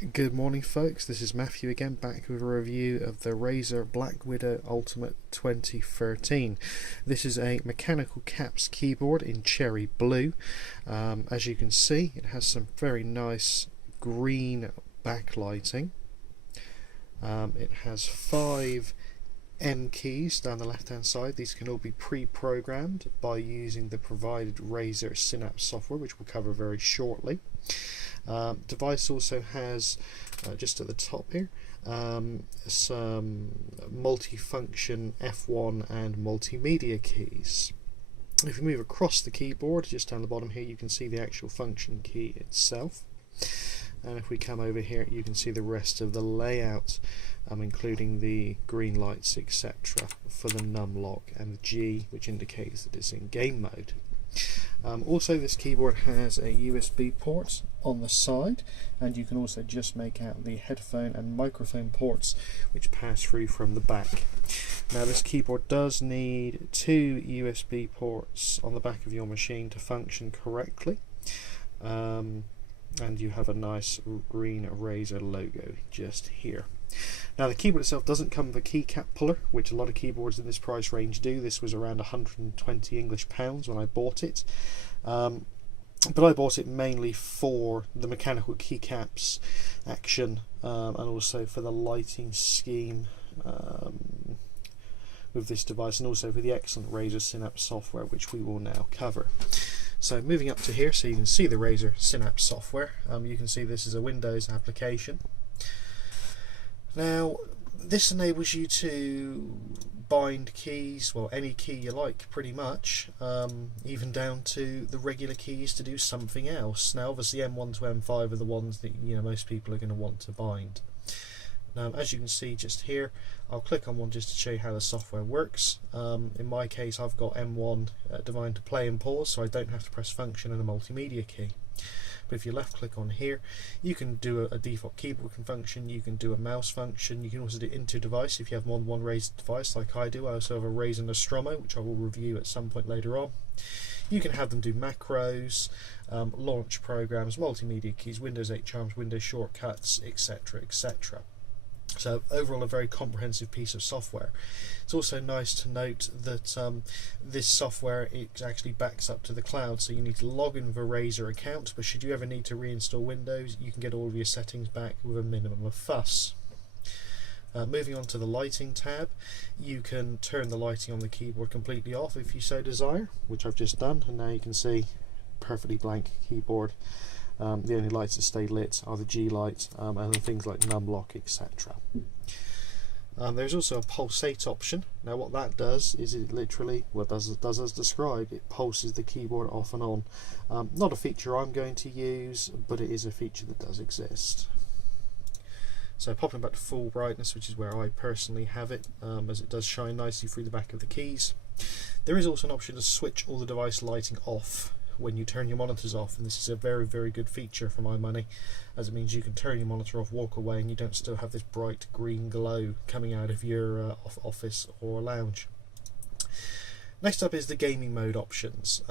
Good morning, folks. This is Matthew again, back with a review of the Razer Black Widow Ultimate 2013. This is a mechanical caps keyboard in cherry blue. As you can see, it has some very nice green backlighting. It has 5 M keys down the left hand side. These can all be pre-programmed by using the provided Razer Synapse software, which we'll cover very shortly. Device also has, just at the top here, some multifunction F1 and multimedia keys. If you move across the keyboard, just down the bottom here, you can see the actual function key itself. And if we come over here, you can see the rest of the layout, including the green lights, etc., for the num lock, and the G, which indicates that it's in game mode. Also, this keyboard has a USB port on the side, and you can also just make out the headphone and microphone ports which pass through from the back. Now, this keyboard does need 2 USB ports on the back of your machine to function correctly, and you have a nice green Razer logo just here. Now, the keyboard itself doesn't come with a keycap puller, which a lot of keyboards in this price range do. This was around 120 English pounds when I bought it, but I bought it mainly for the mechanical keycaps action, and also for the lighting scheme with this device, and also for the excellent Razer Synapse software, which we will now cover. So moving up to here, so you can see the Razer Synapse software. You can see this is a Windows application. Now, this enables you to bind keys, well, any key you like pretty much, even down to the regular keys to do something else. Now, obviously M1 to M5 are the ones that most people are going to want to bind. Now, as you can see just here, I'll click on one just to show you how the software works. In my case, I've got M1 defined to play and pause, so I don't have to press function and a multimedia key. But if you left click on here, you can do a default keyboard function, you can do a mouse function, you can also do inter-device if you have more than one Razer device like I do. I also have a Razer Nostromo, which I will review at some point later on. You can have them do macros, launch programs, multimedia keys, Windows 8 charms, Windows shortcuts, etc, etc. So overall, a very comprehensive piece of software. It's also nice to note that this software actually backs up to the cloud, so you need to log in with a Razer account, but should you ever need to reinstall Windows, you can get all of your settings back with a minimum of fuss. Moving on to the lighting tab, you can turn the lighting on the keyboard completely off if you so desire, which I've just done, and now you can see perfectly blank keyboard. The only lights that stay lit are the G light and things like num lock, etc. There's also a pulsate option. Now, what that does is it literally, does as described, it pulses the keyboard off and on. Not a feature I'm going to use, but it is a feature that does exist. So popping back to full brightness, which is where I personally have it, as it does shine nicely through the back of the keys. There is also an option to switch all the device lighting off when you turn your monitors off, and this is a very, very good feature for my money, as it means you can turn your monitor off, walk away, and you don't still have this bright green glow coming out of your office or lounge. Next up is the gaming mode options.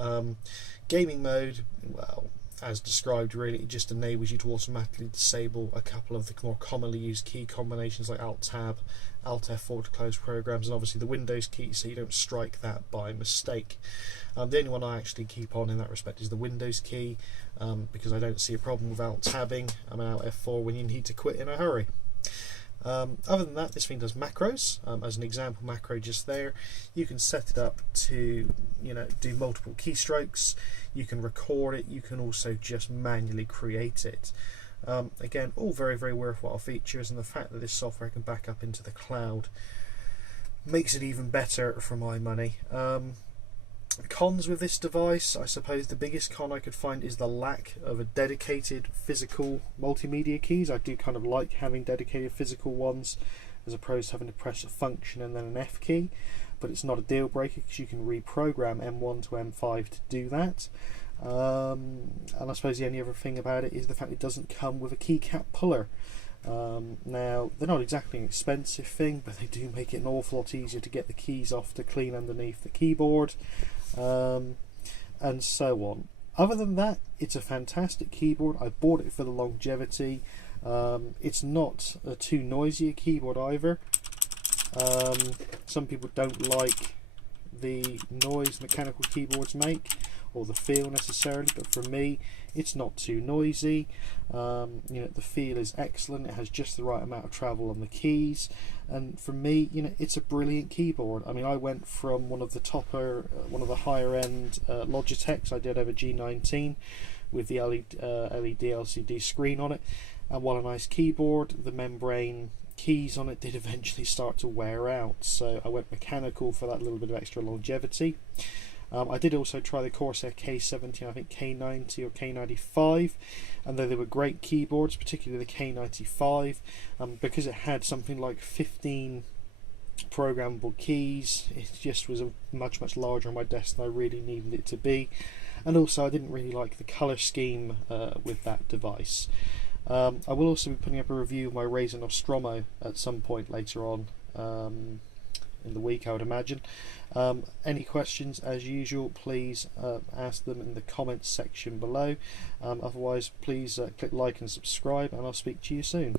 Gaming mode, well, as described, really it just enables you to automatically disable a couple of the more commonly used key combinations like Alt Tab, Alt F4 to close programs, and obviously the Windows key, so you don't strike that by mistake. The only one I actually keep on in that respect is the Windows key, because I don't see a problem with Alt Tabbing and Alt F4 when you need to quit in a hurry. Other than that, this thing does macros. As an example macro just there, you can set it up to do multiple keystrokes, you can record it, you can also just manually create it. Again, all very, very worthwhile features, and the fact that this software can back up into the cloud makes it even better for my money. Cons with this device, I suppose the biggest con I could find is the lack of a dedicated physical multimedia keys. I do kind of like having dedicated physical ones as opposed to having to press a function and then an F key, but it's not a deal breaker because you can reprogram M1 to M5 to do that. And I suppose the only other thing about it is the fact it doesn't come with a keycap puller. Now, they're not exactly an expensive thing, but they do make it an awful lot easier to get the keys off to clean underneath the keyboard, and so on. Other than that, it's a fantastic keyboard. I bought it for the longevity. It's not too noisy a keyboard either. Some people don't like the noise mechanical keyboards make, or the feel necessarily, but for me it's not too noisy. The feel is excellent, it has just the right amount of travel on the keys, and for me, it's a brilliant keyboard. I mean, I went from one of the higher end Logitechs. I did have a G19 with the LED LCD screen on it, and while a nice keyboard, the membrane keys on it did eventually start to wear out, so I went mechanical for that little bit of extra longevity. I did also try the Corsair K70, I think K90 or K95, and though they were great keyboards, particularly the K95, because it had something like 15 programmable keys, it just was much larger on my desk than I really needed it to be, and also I didn't really like the colour scheme with that device. I will also be putting up a review of my Razer Nostromo at some point later on in the week, I would imagine. Any questions, as usual, please ask them in the comments section below. Otherwise, please click like and subscribe, and I'll speak to you soon.